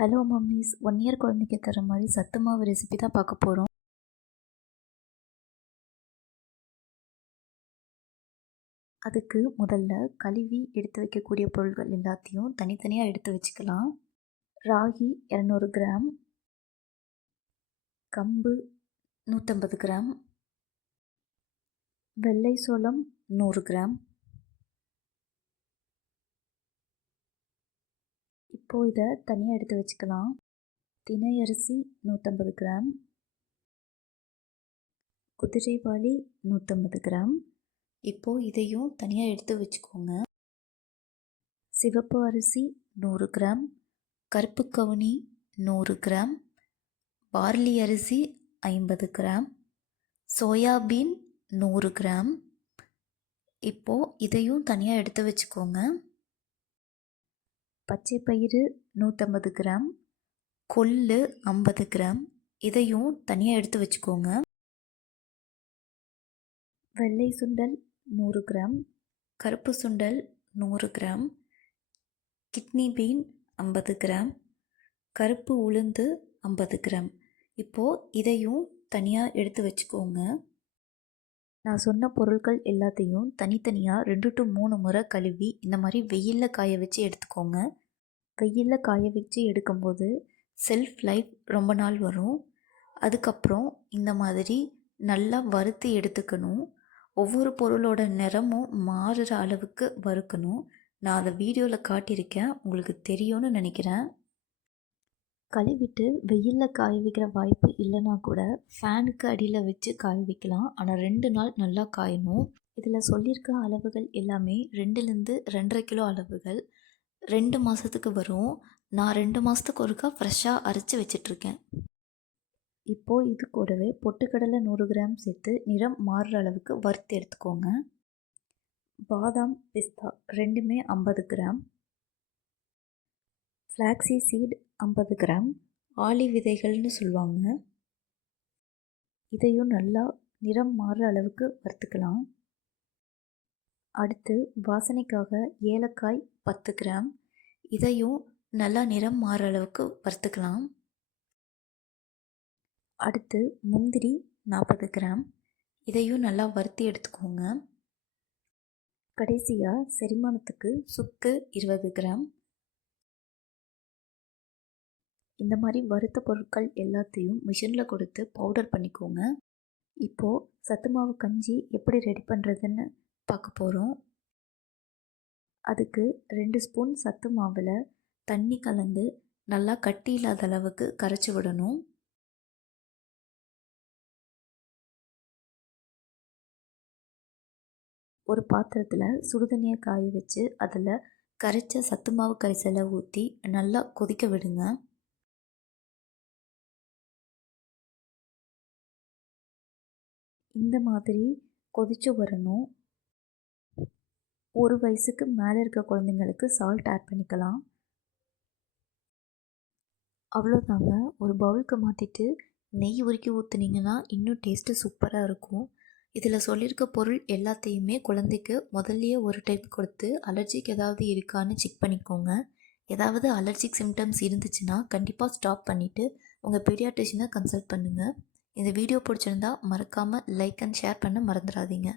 Hello mummies, 1 year குழந்தைக்கு தர மாதிரி சத்து மாவு ரெசிபி தான் பார்க்க போகிறோம். அதுக்கு முதல்ல கழுவி எடுத்து வைக்கக்கூடிய பொருட்கள் எல்லாத்தையும் தனித்தனியாக எடுத்து வச்சுக்கலாம். ராகி 200 கிராம், கம்பு 150 கிராம், வெள்ளை சோளம் 100 கிராம். இப்போது இதை தனியாக எடுத்து வச்சுக்கலாம். தினை அரிசி 150 கிராம், குதிரைவாலி 150 கிராம். இப்போது இதையும் தனியாக எடுத்து வச்சுக்கோங்க. சிவப்பு அரிசி 100 கிராம், கருப்பு கவுனி 100 கிராம், பார்லி அரிசி 50 கிராம், சோயாபீன் 100 கிராம். இப்போது இதையும் தனியாக எடுத்து வச்சுக்கோங்க. பச்சை பயிறு 150 கிராம், கொள்ளு 50 கிராம். இதையும் தனியாக எடுத்து வச்சுக்கோங்க. வெள்ளை சுண்டல் 100 கிராம், கருப்பு சுண்டல் 100 கிராம், கிட்னி பீன் 50 கிராம், கருப்பு உளுந்து 50 கிராம். இப்போது இதையும் தனியாக எடுத்து வச்சுக்கோங்க. நான் சொன்ன பொருட்கள் எல்லாத்தையும் தனித்தனியாக 2 to 3 முறை கழுவி இந்த மாதிரி வெயிலில் காய வச்சு எடுத்துக்கோங்க. வெயிலில் காய வச்சு எடுக்கும்போது செல்ஃப் லைஃப் ரொம்ப நாள் வரும். அதுக்கப்புறம் இந்த மாதிரி நல்லா வறுத்து எடுத்துக்கணும். ஒவ்வொரு பொருளோட நிறமும் மாறுற அளவுக்கு வறுக்கணும். நான் அதை வீடியோவில் காட்டியிருக்கேன், உங்களுக்கு தெரியும்னு நினைக்கிறேன். கழுவிட்டு வெயிலில் காய வைக்கிற வாய்ப்பு இல்லைனா கூட ஃபேனுக்கு அடியில் வச்சு காய வைக்கலாம். ஆனால் 2 நாள் நல்லா காயணும். இதில் சொல்லியிருக்க அளவுகள் எல்லாமே 2லேருந்து 2.5 கிலோ அளவுகள். 2 மாதத்துக்கு வரும். நான் 2 மாதத்துக்கு ஒருக்கா ஃப்ரெஷ்ஷாக அரைச்சி வச்சிட்ருக்கேன். இப்போது இது கூடவே பொட்டுக்கடலை 100 கிராம் சேர்த்து நிறம் மாறுற அளவுக்கு வறுத்து எடுத்துக்கோங்க. பாதாம் பிஸ்தா ரெண்டுமே 50 கிராம், ஃப்ளாக்ஸி சீட் 50 கிராம், ஆளி விதைகள்னு சொல்லுவாங்க. இதையும் நல்லா நிறம் மாறுற அளவுக்கு வறுத்துக்கலாம். அடுத்து வாசனைக்காக ஏலக்காய் 10 கிராம். இதையும் நல்லா நிறம் மாறுற அளவுக்கு வறுத்துக்கலாம். அடுத்து முந்திரி 40 கிராம். இதையும் நல்லா வறுத்து எடுத்துக்கோங்க. கடைசியாக செரிமானத்துக்கு சுக்கு 20 கிராம். இந்த மாதிரி வறுத்த பொருட்கள் எல்லாத்தையும் மிஷினில் கொடுத்து பவுடர் பண்ணிக்கோங்க. இப்போது சத்து மாவு கஞ்சி எப்படி ரெடி பண்ணுறதுன்னு பார்க்க போகிறோம். அதுக்கு 2 ஸ்பூன் சத்து மாவில் தண்ணி கலந்து நல்லா கட்டி இல்லாத அளவுக்கு கரைச்சி விடணும். ஒரு பாத்திரத்தில் சுடுதண்ணியை காய வச்சு அதில் கரைச்ச சத்து மாவு கரைசலை ஊற்றி நல்லா கொதிக்க விடுங்க. இந்த மாதிரி கொதிச்சு வரணும். 1 வயசுக்கு மேலே இருக்க குழந்தைங்களுக்கு சால்ட் ஆட் பண்ணிக்கலாம். அவ்வளோதாங்க. ஒரு பவுலுக்கு மாற்றிட்டு நெய் உருக்கி ஊற்றுனீங்கன்னா இன்னும் டேஸ்ட்டு சூப்பராக இருக்கும். இதில் சொல்லியிருக்க பொருள் எல்லாத்தையுமே குழந்தைக்கு முதல்லையே ஒரு டைம் கொடுத்து அலர்ஜிக் ஏதாவது இருக்கான்னு செக் பண்ணிக்கோங்க. ஏதாவது அலர்ஜிக் சிம்டம்ஸ் இருந்துச்சுன்னா கண்டிப்பாக ஸ்டாப் பண்ணிவிட்டு உங்கள் பீடியாட்ரிஷனை கன்சல்ட் பண்ணுங்கள். இந்த வீடியோ பிடிச்சிருந்தா மறக்காமல் லைக் அண்ட் ஷேர் பண்ண மறந்துடாதீங்க.